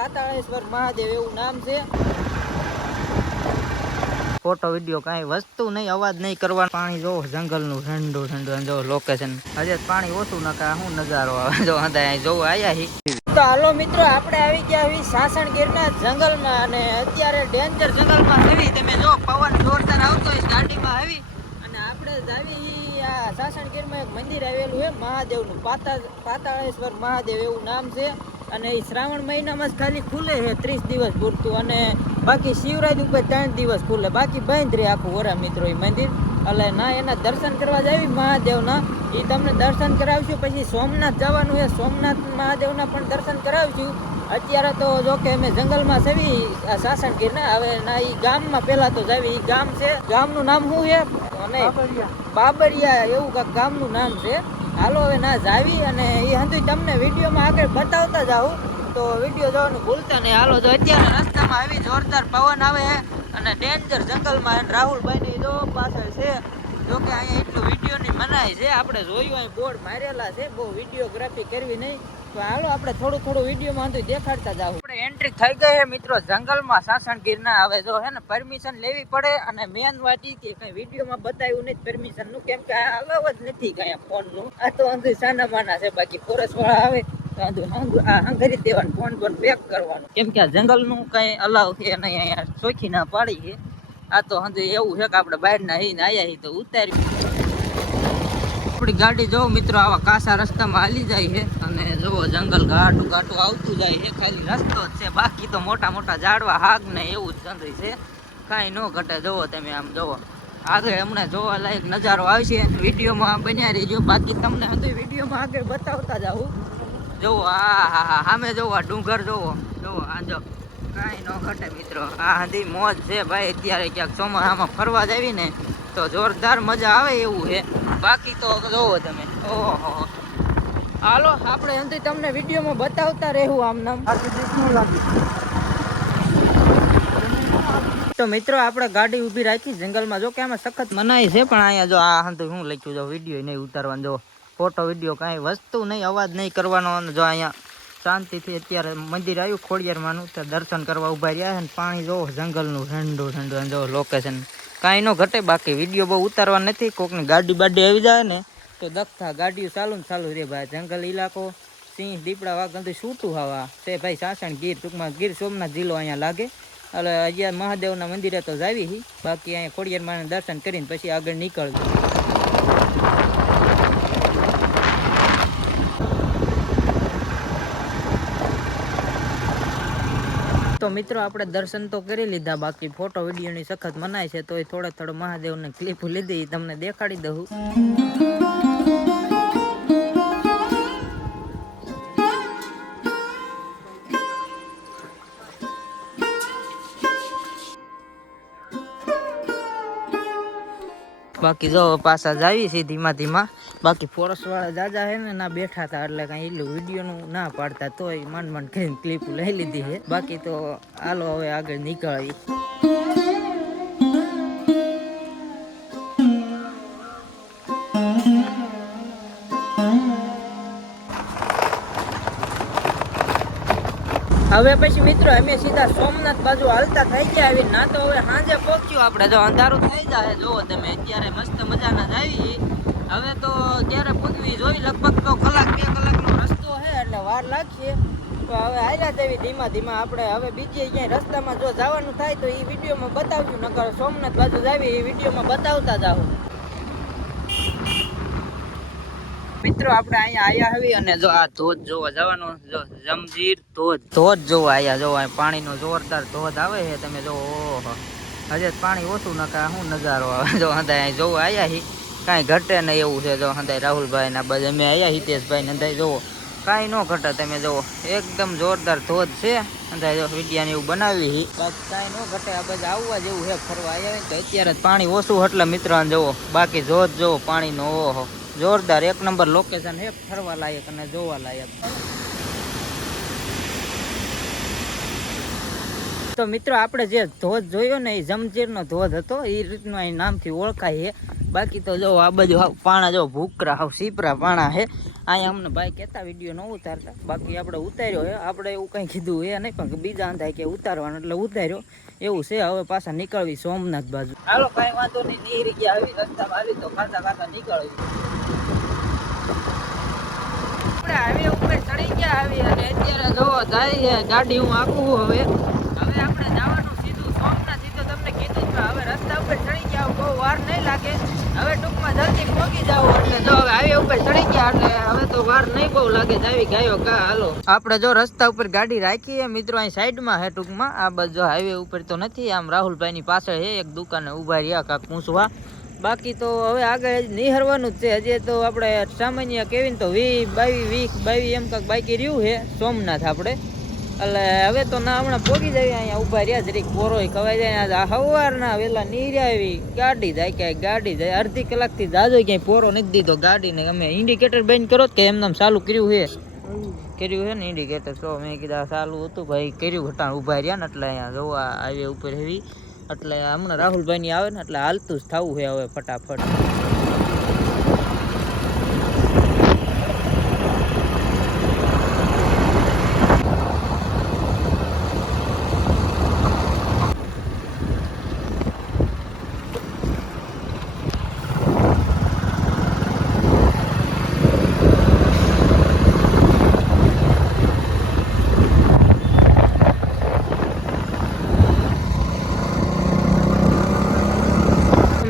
પાતાળેશ્વર મહાદેવ એવું નામ છે। फोटो वीडियो कई वस्तु नहीं अवाज नहीं करवा। पानी जो जंगल नु ठंडू ठंडू जो लोकेशन हजे पानी ओछू नका हूँ नजारो आवे जो हंदा जो आया ही। तो हालो मित्रों आपणे આવી ગયા હવી સાસણગીરના જંગલમાં અને અત્યારે ડેન્જર જંગલમાં હવી। તમે જો પવન જોરદાર આવતો હોય ગાડીમાં આવી અને આપણે જાવી આ સાસણગીરમાં એક મંદિર આવેલું છે મહાદેવનું પાતાળેશ્વર મહાદેવ એવું નામ છે અને એ શ્રાવણ મહિનામાં જ ખાલી ખુલે છે 30 દિવસ પૂરતું અને બાકી શિવરાજ ઉપર 3 દિવસ ખુલે બાકી બંધ રહે આખું વરા મિત્રો એ મંદિર। એટલે ના એના દર્શન કરવા જાવી મહાદેવના એ તમને દર્શન કરાવશું। પછી સોમનાથ જવાનું છે સોમનાથ મહાદેવના પણ દર્શન કરાવશું। અત્યારે તો જો કે અમે જંગલમાં છવી સાસણગીરના હવે ના એ ગામમાં પહેલા તો જાવી। એ ગામ છે ગામનું નામ શું છે અને બાબરિયા એવું કાંઈક ગામનું નામ છે। હાલો હવે ના જાવી અને એ હંધુય તમને વિડીયોમાં આગળ બતાવતા જાઉં તો વિડીયો જોવાનું ભૂલતા નહીં। હાલો જો અત્યારે રસ્તામાં આવી જોરદાર પવન આવે અને ડેન્જર જંગલમાં રાહુલભાઈ ની જો પાછળ છે જો કે અહીંયા એટલું વિડીયોની મનાઈ છે। આપણે જોયું અહીં બોર્ડ મારેલા છે બહુ વિડીયોગ્રાફી કરવી નહીં। તો હાલો આપણે થોડું થોડું વિડીયોમાં દેખાડતા જાવ। આપણે એન્ટ્રી થઈ ગઈ છે મિત્રો જંગલમાં સાસણગીરના। હવે જો હે ને પરમિશન લેવી પડે અને મેન વાત ઈ કે કઈ વિડીયોમાં બતાવ્યું નહીં પરમિશન નું કેમ કે આ અલાવ જ નથી કઈ ફોન નું। આ તો અંધુ સાના માના છે બાકી ફોરેસ્ટ વાળા આવે હંગરી દેવાનું ફોન પર પેક કરવાનું કેમ કે આ જંગલ નું કઈ અલાવ છે નહીં અહીંયા ચોખ્ખી ના પાડી છે। આ તો હંધુ એવું છે કે આપણે બહાર ના હઈને આયા તો ઉતારી આપણી ગાડી જો મિત્રો આવા કાસા રસ્તામાં હાલી જાય છે અને જો જંગલ ઘાટું ઘાટું આવતું જાય છે ખાલી રસ્તો જ છે બાકી તો મોટા મોટા ઝાડવા હાગ ને એવું જ જંગલ છે કાંઈ ન ઘટે। જોવો તમે આમ જોવો આગળ હમણાં જોવા લાયક નજારો આવશે વિડીયોમાં બન્યા રહીજો બાકી તમને હંધુ વિડીયોમાં આગળ બતાવતા જાઉં। જોવો હા સામે જોવો ડુંગર જોવો જોવો આ જો કાંઈ ન ઘટે મિત્રો। આ હંધી મોજ છે ભાઈ અત્યારે ક્યાંક ચોમાસામાં ફરવા જાવી ને તો જોરદાર મજા આવે એવું છે બાકી તો જોવો તમે ઓહો હાલો આપણે હંધી તમને વિડીયોમાં બતાવતા રહેવું આમ નામ। તો મિત્રો આપણે ગાડી ઊભી રાખી જંગલમાં જો કે આમાં સખત મનાઈ છે પણ અહીંયા જો આ હંધી હું લખ્યું જો વિડીયો નહીં ઉતારવાનો જો ફોટો વિડીયો કાંઈ વસ્તુ નહીં અવાજ નહીં કરવાનો અને જો અહીંયા શાંતિથી અત્યારે મંદિર આવ્યું ખોડિયારમાંનું તો દર્શન કરવા ઉભા રહ્યા છે અને પાણી જો જંગલનું ઠંડુ ઠંડુ જો લોકેશન કાંઈ ન ઘટે બાકી વિડીયો બહુ ઉતારવા નથી। કોકની ગાડી બાડી આવી જાય ને તો દખતા ગાડીઓ ચાલુ ને ચાલુ રે ભાઈ જંગલ ઇલાકો સિંહ દીપડા વાઘ બધું છૂટું હવા છે ભાઈ સાસણગીર ટૂંકમાં ગીર સોમનાથ જિલ્લો અહીંયા લાગે। એટલે અહીંયા મહાદેવના મંદિરે તો જાવી બાકી અહીંયા ખોડિયારમાંના દર્શન કરીને પછી આગળ નીકળજો। તો મિત્રો આપણે દર્શન તો કરી લીધા બાકી ફોટો વિડીયોની સખત મનાય છે તો એ થોડો મહાદેવને ક્લિપ લીધી તમને દેખાડી દઉં। બાકી જો પાછા જાવી છે ધીમા ધીમા બાકી ફોરેસ્ટ વાળા જાજા છે ને ના બેઠા હતા એટલે કઈ એટલું વિડીયો નું ના પાડતા તોય માંડ કરીને ક્લિપ લઈ લીધી છે બાકી તો હાલો હવે આગળ નીકળી। હવે પછી મિત્રો અમે સીધા સોમનાથ બાજુ હાલતા થઈ ગયા આવી ના તો હવે સાંજે પહોંચ્યું આપણે જો અંધારું થઈ જાય જોવો તમે અત્યારે મસ્ત મજાના જ આવી હવે તો ત્યારે પૂગવી જોઈ લગભગ તો કલાક 2 કલાકનો રસ્તો છે એટલે વાર લાગશે તો હવે હાલ્યા જવી ધીમા ધીમા। આપણે હવે બીજે ક્યાંય રસ્તામાં જો જવાનું થાય તો એ વિડીયોમાં બતાવશું નકર સોમનાથ બાજુ જાવી એ વિડીયોમાં બતાવતા જાવ। મિત્રો આપણે અહીંયા આયા હવી અને જો આ ધોધ જોવા જવાનો જો જમજીર ધોધ જોવા આયા જો પાણીનો જોરદાર ધોધ આવે છે તમે જો ઓહો હજે પાણી ઓછું નકા શું નજારો આવે જો હંધાય જોવા આયા હી કાંઈ ઘટે નહીં એવું છે જો હંધાય રાહુલભાઈ ના બધા અમે આયા હિતેશભાઈ ને હંધાય જોવો કાંઈ ન ઘટે તમે જોવો એકદમ જોરદાર ધોધ છે હંધાય જો વિડીયા ને એવું બનાવી બાકી કાંઈ ન ઘટે આ બધા આવવા જેવું છે ફરવા આવ્યા તો અત્યારે પાણી ઓછું એટલે મિત્રો જોવો બાકી ધોધ જોવો પાણીનો ઓહો જોરદાર એક નંબર લોકેશન છે ફરવા લાયક અને જોવા લાયક। તો મિત્રો આપણે જે ધોધ જોયો ને એ જમજીરનો ધોધ હતો, એ રીતનો અહીં નામથી ઓળખાય છે. બાકી તો જો આ બાજુ પાણા જો ભૂકરા હાવ સીપરા પાણા છે. અહીંયા અમને ભાઈ કહેતા વિડીયો ન ઉતારતા, બાકી આપણે ઉતાર્યો છે. આપણે એવું કંઈ કીધું એ નહીં, પણ બીજા અંધાય કે ઉતારવાનું એટલે ઉતાર્યો એવું છે. હવે પાછા નીકળવી સોમનાથ બાજુ. હાલો કાંઈ વાંધો નહીં, નીકળી ગયા આવી રસ્તામાં આવી તો ખાતા નીકળવી. આપણે હાઈવે ઉપર ચડી ગયા આવી અને અત્યારે જોવો જાય છે ગાડી હું આખું. હવે આપણે જવાનું સીધું સોમનાથ. સીધું તમને કીધું કે હવે રસ્તા ઉપર ચડી ગયા, બહુ વાર નહીં લાગે. હવે ટૂંકમાં જલ્દી પહોંચી જાવ એટલે જો હવે હાઈવે ઉપર ચડી ગયા એટલે હવે તો વાર નહીં બહુ લાગે. જાવી ગાયો કા હાલો. આપણે જો રસ્તા ઉપર ગાડી રાખી મિત્રો અહીં સાઈડમાં હે ટૂંકમાં. આ બાજુ હાઈવે ઉપર તો નથી, આમ રાહુલભાઈની પાછળ છે એક દુકાને ઊભા રહ્યા કાંક પૂછવા. બાકી તો હવે આગળ નિહરવાનું જ છે. હજી તો આપણે સામાન્ય કેવી તો 22 એમ કાંક બાકી રહ્યું છે સોમનાથ આપણે. એટલે હવે તો ના હમણાં પોગી જાય. અહીંયા ઊભા રહ્યા જરીક પોરોય ખવાઈ જાય. સવારના વહેલા નીર્યા આવી ગાડી જાય ક્યાંય ગાડી જાય અડધી કલાકથી જાજો ક્યાંય પોરો નથી દીધો ગાડીને. અમે ઇન્ડિકેટર બંધ કરો કે એમને ચાલુ કર્યું છે ને ઇન્ડિકેટર. તો મેં કીધા ચાલુ હતું ભાઈ, કર્યું ઘટાણ ઊભા રહ્યા ને એટલે અહીંયા જોવા હાઈવે ઉપર એવી. એટલે હમણાં રાહુલભાઈ ની આવે ને એટલે હાલતું જ થવું છે હવે ફટાફટ.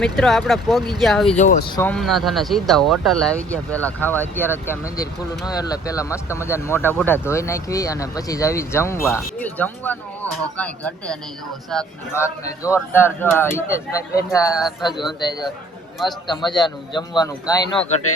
મિત્રો આપણે પોગી ગયા હવે જોવો સોમનાથ અને સીધા હોટલ આવી ગયા. પેલા ખાવા અત્યારે જ ક્યાં મંદિર ખુલ્લું ન હોય એટલે પેલા મસ્ત મજાના મોઢા બોઢા ધોઈ નાખવી અને પછી જ આવી જમવા. જમવાનું ઓહો કાંઈ ઘટે નહીં. જોવો શાક ને ભાત ને જોરદાર. જો હિતેશભાઈ બેઠા બાજુ અંધાય મસ્ત મજાનું જમવાનું કાંઈ ન ઘટે.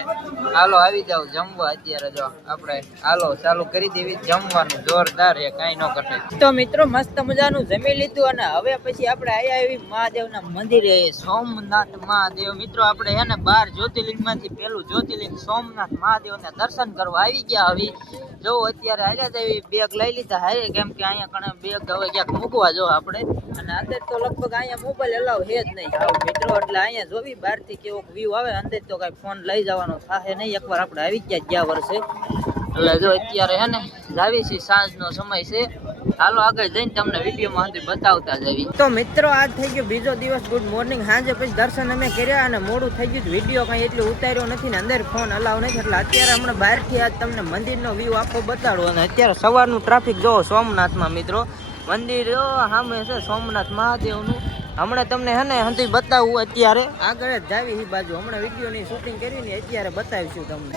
હાલો આવી જાવ જમવા અત્યારે. જો આપણે હાલો ચાલુ કરી દેવી જમવાનું જોરદાર છે, કાંઈ ન ઘટે. તો મિત્રો મસ્ત મજાનું જમી લીધું અને હવે પછી આપણે આયા આવી મહાદેવના મંદિરે સોમનાથ મહાદેવ. મિત્રો આપણે હે ને 12 જ્યોતિર્લિંગમાંથી પેલું જ્યોતિર્લિંગ સોમનાથ મહાદેવના દર્શન કરવા આવી ગયા. હવે જો અત્યારે હાલ્યા જ આવી બેગ લઈ લીધા હારે, કેમ કે અહીંયા કણે બેગ હવે ક્યાંક મૂકવા જો આપણે. અને અંદર તો લગભગ અહીંયા મોબાઈલ અલાવ છે જ નહીં મિત્રો. એટલે અહીંયા જોવી બહારથી કેવો વ્યૂ આવે. અંદર તો કાંઈ ફોન લઈ જવાનો થાય નહીં. એકવાર આપણે આવી ગયા વર્ષે. એટલે જો અત્યારે હે ને જાવી છે, સાંજનો સમય છે. હાલો આગળ જઈને તમને વિડીયોમાં બતાવતા જવી. તો મિત્રો આજ થઈ ગયો બીજો દિવસ. Good morning. સાંજે પછી દર્શન અમે કર્યા અને મોડું થઈ ગયું. વિડીયો કંઈ એટલું ઉતાર્યો નથી ને અંદર ફોન અલાવ નથી. એટલે અત્યારે હમણાં બહારથી આજ તમને મંદિરનો વ્યૂ આખો બતાડો. અને અત્યારે સવારનું ટ્રાફિક જોવો સોમનાથમાં મિત્રો. મંદિર સામે છે સોમનાથ મહાદેવનું. હમણાં તમને હે ને હંધી બતાવું અત્યારે આગળ જ જાવી એ બાજુ. હમણાં વિડીયોની શૂટિંગ કરીને અત્યારે બતાવીશું તમને.